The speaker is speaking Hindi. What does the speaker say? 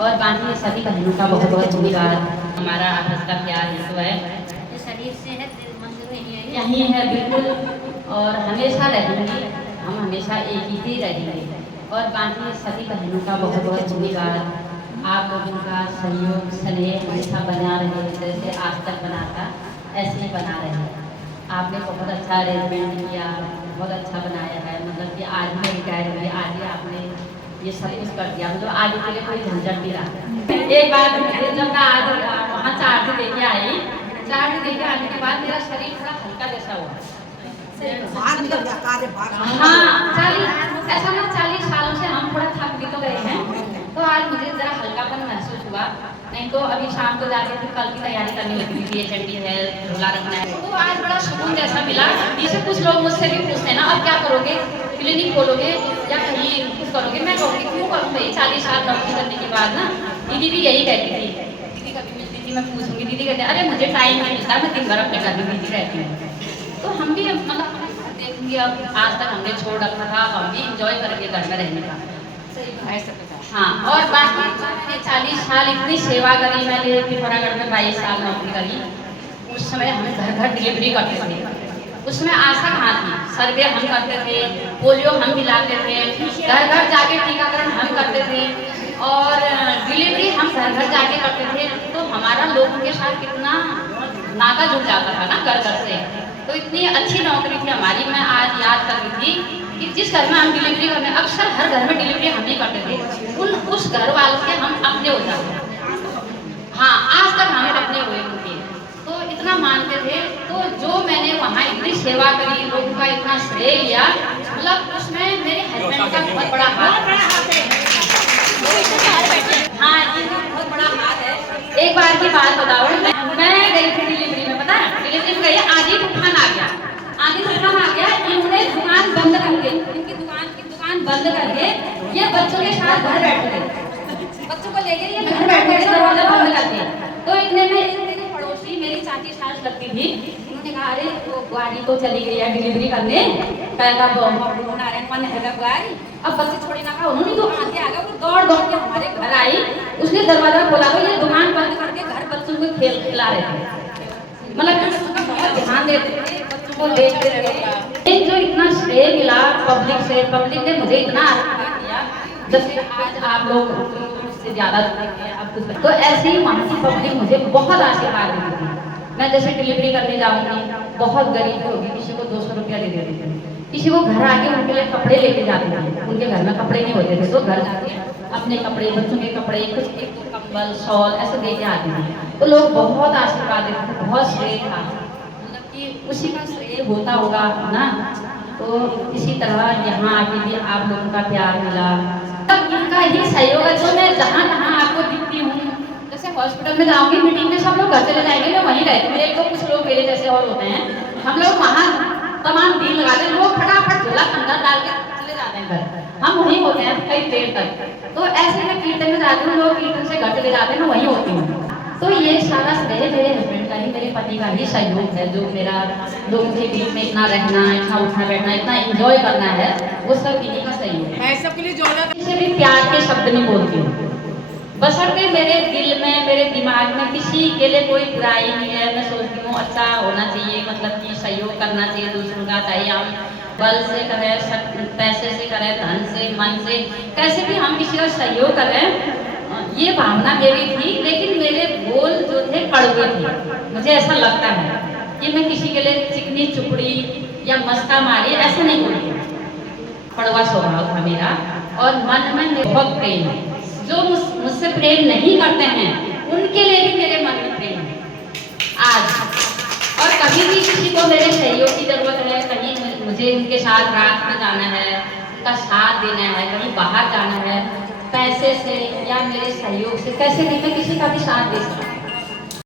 और बाकी सभी बहनों का बहुत बहुत धन्यवाद। हमारा आपस का प्यार विश्व है, शरीर से है यही है बिल्कुल, और हमेशा रहेंगे, हम हमेशा एक ही रहेंगे। और बाकी सभी बहनों का बहुत बहुत धन्यवाद। आप लोगों का सहयोग स्नेह हमेशा बना रहे, जैसे आज तक बना था ऐसे ही बना रहे। आपने बहुत अच्छा अरेंजमेंट किया, बहुत अच्छा बनाया है। मतलब कि आज मैं रिटायर हुई, आज ही आपने ये सब कुछ कर दिया, मतलब आगे के लिए कोई झंझट नहीं रहा। एक बार जब मैं आज वहाँ चार्ज देके आई, चार्ज देके आने के बाद मेरा शरीर थोड़ा हल्का जैसा हुआ। हाँ, 40 सालों से हम थोड़ा थक भी तो गए हैं, तो आज मुझे जरा हल्कापन महसूस हुआ। नहीं तो अभी शाम को जाके फिर कल की तैयारी करने लगी थी, HND है, झोला रखना है, तो आज बड़ा सुकून जैसा मिला। जैसे कुछ लोग मुझसे भी पूछते हैं ना, अब क्या करोगे, क्लिनिक खोलोगे या कहीं कुछ करोगे? मैं कहूँगी क्यों करूँ भाई, 40 साल नौकरी करने के बाद ना। दीदी भी यही कहती थी, दीदी कभी मिलती थी, मैं पूछूंगी, दीदी कहते अरे मुझे टाइम नहीं मिलता, मैं दिन भर अपने घर में बिजी रहती हूँ। तो हम भी मतलब देखूंगी, अब आज तक हमने छोड़ रखा था, हम भी इंजॉय करेंगे घर में रहने का। हाँ, और बाकी 40 साल इतनी सेवा करी मैंने, पिथौरागढ़ में 22 साल नौकरी करी। उस समय हम घर घर डिलीवरी करते थे, उसमें आशा कहाँ थी, सर्वे हम करते थे, पोलियो हम पिलाते थे, घर घर जाके टीकाकरण हम करते थे, और डिलीवरी हम घर घर जाके करते थे। तो हमारा लोगों के साथ कितना नाता जुड़ जाता था ना घर घर से। तो इतनी अच्छी नौकरी थी हमारी। मैं आज याद कर रही थी कि जिस घर में हम डिलीवरी करने, अक्सर हर घर में डिलीवरी हम ही करते थे, उस घर वालों के हम अपने हो जाते हैं। हाँ, आज तक हम अपने हुए उनके, तो इतना मानते थे। तो जो मैंने वहाँ इतनी सेवा करी, लोगों का इतना श्रेय लिया, मतलब उसमें मेरे हस्बैंड का बहुत बड़ा हाथ है। हाँ, ये बहुत बड़ा हाथ है। एक बार की बात बताओ, मैं गई थी डिलीवरी में, पता है डिलीवरी में गई, आधी तूफान आ गया, इन्होंने दुकान बंद करके, इनकी दुकान बंद करके ये बच्चों के साथ घर बैठ गए, बच्चों को लेकर ये घर बैठ गए, दरवाजा बंद कर दिया। तो इतने में मेरी पड़ोसी, मेरी चाची सास लगती थी, उन्होंने कहा अरे वो गाड़ी तो चली गई है डिलीवरी करने, अब बच्चे छोड़े ना, उन्होंने जो आगे आ गया वो दौड़ दौड़ के हमारे घर आई, उसने दरवाजा खोला, तो ये दुकान बंद करके घर बच्चों को खेल खिला रहे थे, मतलब बहुत ध्यान देते थे, बच्चों को देखते थे। जो इतना श्रेय मिला पब्लिक से, पब्लिक ने मुझे इतना आशीर्वाद दिया, जैसे आज आप लोग से ज्यादा तो ऐसे ही वहाँ की पब्लिक मुझे बहुत आशीर्वाद देती थी। मैं जैसे डिलीवरी करने जाऊंगी, बहुत गरीब होगी, किसी को 200 रुपया दे देती थी, किसी को घर आके उनके लिए कपड़े लेके जाते थे, उनके घर में कपड़े नहीं होते थे, तो घर जाके अपने कपड़े, बच्चों के कपड़े, कुछ एक दो कंबल शॉल ऐसे देके आते थे। तो लोग बहुत आशीर्वाद देते थे, बहुत श्रेय था, मतलब कि उसी का श्रेय होता होगा ना। तो इसी तरह यहाँ आके भी आप लोगों का प्यार मिला, तब इनका ही सहयोग है। जो मैं जहाँ जहाँ आपको दिखती हूँ, जैसे हॉस्पिटल में जाऊंगी, मीटिंग में सब लोग घर चले जाएंगे, मैं वहीं रहती हूँ, मेरे तो कुछ लोग मेरे जैसे और होते हैं, हम लोग वहाँ तमाम दिन लगाते हैं, लोग फटाफट झोला कंधा डाल के चले जाते हैं घर, हम वहीं होते हैं कई देर तक। तो ऐसे में कीर्तन में जाती हूँ, लोग कीर्तन से घर चले जाते हैं, मैं वहीं होती हूँ। तो ये सारा श्रेय मेरे हस्बैंड का ही, मेरे पति का ही सहयोग है, जो मेरा लोगों के बीच में इतना रहना, इतना उठना बैठना, इतना एंजॉय करना है, वो सब इन्हीं का सहयोग है। मैं सबके लिए किसी भी प्यार के शब्द नहीं बोलती हूँ, बशर्ते मेरे दिल में, मेरे दिमाग में किसी के लिए कोई बुराई नहीं है। मैं सोचती हूँ अच्छा होना चाहिए, मतलब कि सहयोग करना चाहिए दूसरों का, चाहे हम बल से करें, पैसे से करें, धन से, मन से, कैसे भी हम किसी का सहयोग करें, ये भावना मेरी थी। लेकिन मेरे चाहिए थी। मुझे ऐसा लगता है कि मैं किसी के लिए चिकनी चुपड़ी या मस्का मारी ऐसा नहीं बोलती। कड़वा स्वभाव था मेरा और मन में मेरे बहुत प्रेम है। जो मुझसे प्रेम नहीं करते हैं उनके लिए भी मेरे मन में प्रेम है आज। और कभी भी किसी को मेरे सहयोग की जरूरत है, कहीं मुझे उनके साथ रात में जाना है, उनका साथ देना है, कहीं बाहर जाना है, पैसे से या मेरे सहयोग से कैसे भी मैं किसी का भी साथ दे सकती हूँ।